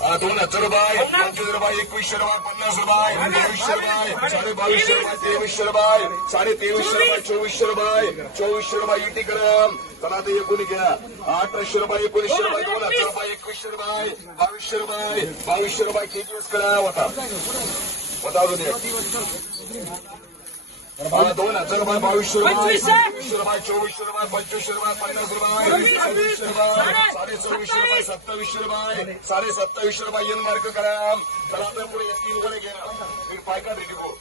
दोन हजार रुपये पंचवीस रुपये एकवीसशे रुपये पन्नास रुपये बावीसशे रुपये साडे बावीसशे रुपये तेवीसशे रुपये साडे तेवीसशे रुपये चोवीसशे रुपये चोवीसशे रुपये इटी ग्राम चला ते एकूण घ्या. अठराशे रुपये एकोणीसशे रुपये दोन हजार रुपये एकवीसशे रुपये बावीसशे रुपये बावीसशे रुपये केजीएस करा होता होता अजून दोन हजार रुपये बावीसशे रुपये. एकवीसशे रुपये चोवीसशे रुपये पंचवीसशे रुपये पन्नास रुपये सव्वीसशे रुपये साडे रुपये सत्तावीसशे रुपये साडे सत्तावीसशे रुपये येन मार्क करा. चला आता पुढे तीन कडे घ्या. एक पायका रेडी भाऊ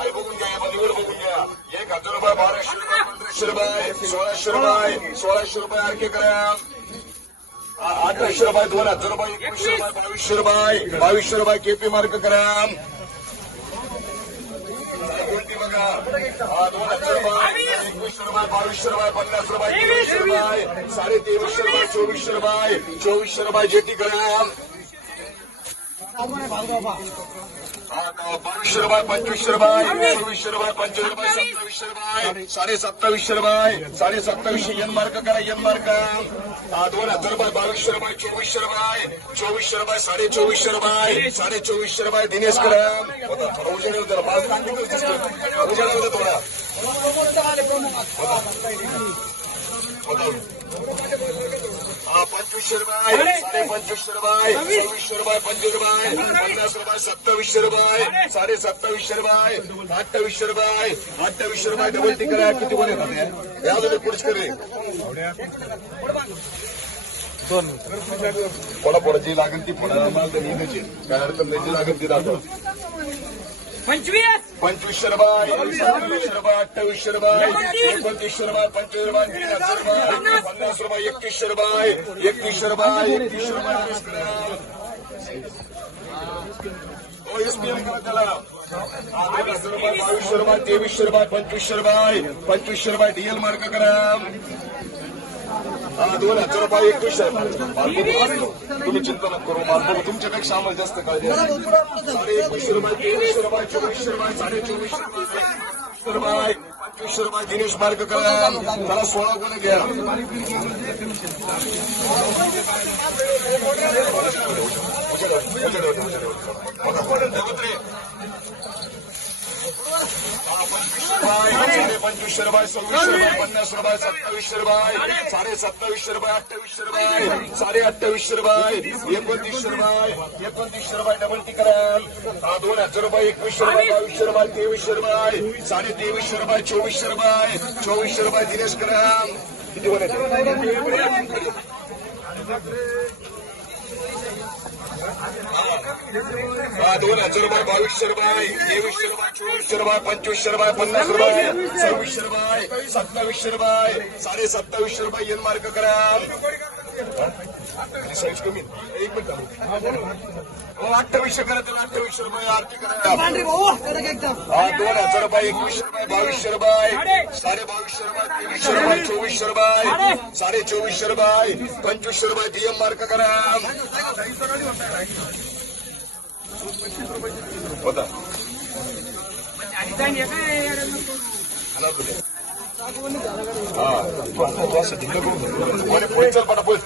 आई बघून घ्या बघून घ्या. एक हजार रुपये बाराशे रुपये पंधराशे रुपये सोळाशे रुपये सोळाशे रुपये आरके करा. अठराशे रुपये दोन हजार रुपये एकवीसशे रुपये बावीसशे रुपये बावीसशे रुपये केपी मार्क करा. बघा हा, दोन हजार रुपये एकवीसशे रुपये बावीसशे रुपये पन्नास रुपये तेवीसशे रुपये साडे तेवीसशे रुपये चोवीसशे रुपये चोवीसशे रुपये जेटी ग्राम हा, बावीसशे रुपये पंचवीसशे रुपये चोवीसशे रुपये पंचवीस रुपये सत्तावीसशे रुपये साडे सत्तावीसशे रुपये साडे सत्तावीसशे एन मार्क करा एन मार्क दोन हजार रुपये बावीसशे रुपये चोवीसशे रुपये चोवीसशे रुपये साडे चोवीसशे रुपये साडे चोवीसशे रुपये दिनेश ग्राम होता थोडा उजेड होता उजेड होता थोडा पंचवीसशे रुपये. साडे पंचवीसशे रुपये. सव्वीसशे रुपये पंचवीस रुपये. पन्नास रुपये सत्तावीसशे रुपये. साडे सत्तावीसशे रुपये. अठ्ठावीसशे रुपये. अठ्ठावीसशे रुपये. डबल टिकर आहे. किती येतात? या तुम्ही पोडा जी लागेल ती पुढे. अडचण नाही. जी लागेल ती दाखव. पंचवीस. पंचवीसशे रुपये. सत्तावीसशे रुपये अठ्ठावीसशे रुपये. एकोणतीसशे रुपये पंचवीस रुपये तीन हजार रुपये पन्नास रुपये एकतीसशे रुपये एकतीसशे रुपये एकतीसशे रुपये. ओ एसपीएम करा त्याला हा, दोन हजार रुपये बावीसशे रुपये तेवीसशे रुपये पंचवीसशे रुपये पंचवीसशे रुपये डीएल मार्क करा. हा दोन हजार रुपये एकवीसशे तुम्ही चिंता नको करू मार्क तुमच्यापेक्षा आम्हाला जास्त काळजी आहे. एकवीसशे रुपये तेवीसशे रुपये चोवीसशे रुपये साडे चोवीसशे रुपये रुपये पंचवीसशे रुपये दिनेश मार्ग करा त्याला सोळा गुण घ्या साडे पंचवीसशे रुपये सव्वीसशे रुपये पन्नास रुपये सत्तावीसशे रुपये साडे सत्तावीसशे रुपये अठ्ठावीसशे रुपये साडे अठ्ठावीसशे रुपये एकोणतीसशे रुपये एकोणतीसशे रुपये डबल टिकराल दोन हजार रुपये एकवीसशे रुपये बावीसशे रुपये तेवीसशे रुपये साडे तेवीसशे रुपये चोवीसशे रुपये चोवीसशे रुपये दिनेश कराम किती? हा, दोन हजार रुपये बावीसशे रुपये तेवीसशे रुपये चोवीसशे रुपये पंचवीसशे रुपये पन्नास रुपये सव्वीसशे रुपये सत्तावीसशे रुपये साडे सत्तावीसशे रुपये येन मार्क करा. साईज कमी एक मिनिट अठ्ठावीसशे करा त्याला अठ्ठावीसशे रुपये आरती करा दोन हजार रुपये एकवीसशे रुपये बावीसशे रुपये साडे बावीसशे रुपये तेवीसशे रुपये चोवीसशे रुपये साडे चोवीसशे रुपये पंचवीसशे रुपये डीएम मार्क करा होता पुढे चल पटा पुढे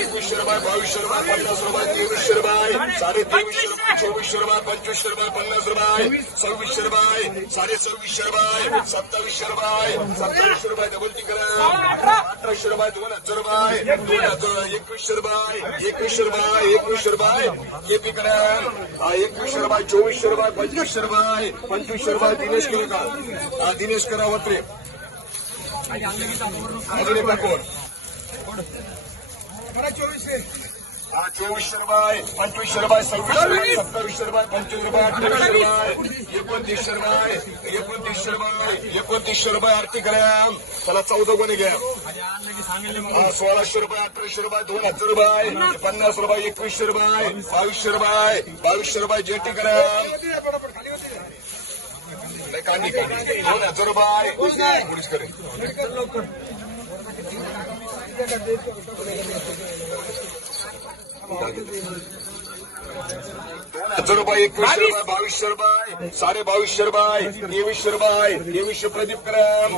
एकवीसशे रुपये बावीसशे रुपये पन्नास रुपये तेवीसशे रुपये साडे तेवीसशे रुपये चोवीसशे रुपये पंचवीसशे रुपये पन्नास रुपये सव्वीसशे रुपये साडे सव्वीसशे रुपये सत्तावीसशे रुपये सत्तावीसशे रुपये डबल टिकर अठराशे रुपये दोन हजार रुपये दोन हजार एकवीसशे रुपये एकवीसशे रुपये एकवीसशे रुपये केपी करा हा एकवीसशे रुपये चोवीसशे रुपये पंचवीसशे रुपये पंचवीसशे रुपये दिनेश केले का दिनेश करावत्रे वत्रे अजून चोवीस कोण हा चोवीसशे रुपये पंचवीसशे रुपये सत्तावीसशे रुपये पंचवीस रुपये अठ्ठावीसशे रुपये एकोणतीस रुपये एकोणतीस रुपये एकोणतीसशे रुपये आर्थिक ग्रॅम त्याला चौदा कोणी घ्या सोळाशे रुपये अठराशे रुपये दोन हजार रुपये पन्नास रुपये एकवीसशे रुपये बावीसशे रुपये बावीसशे रुपये जेटी ग्रॅम कांदी कांदी दोन हजार रुपये पोलीस करेल दोन हजार रुपये एकवीसशे रुपये बावीसशे रुपये साडे बावीसशे रुपये तेवीसशे रुपये तेवीसशे प्रदीप करम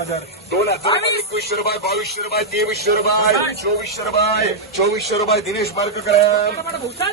दोन हजार रुपये एकवीसशे रुपये बावीसशे रुपये तेवीसशे रुपये चोवीसशे रुपये चोवीसशे रुपये दिनेश मार्क करम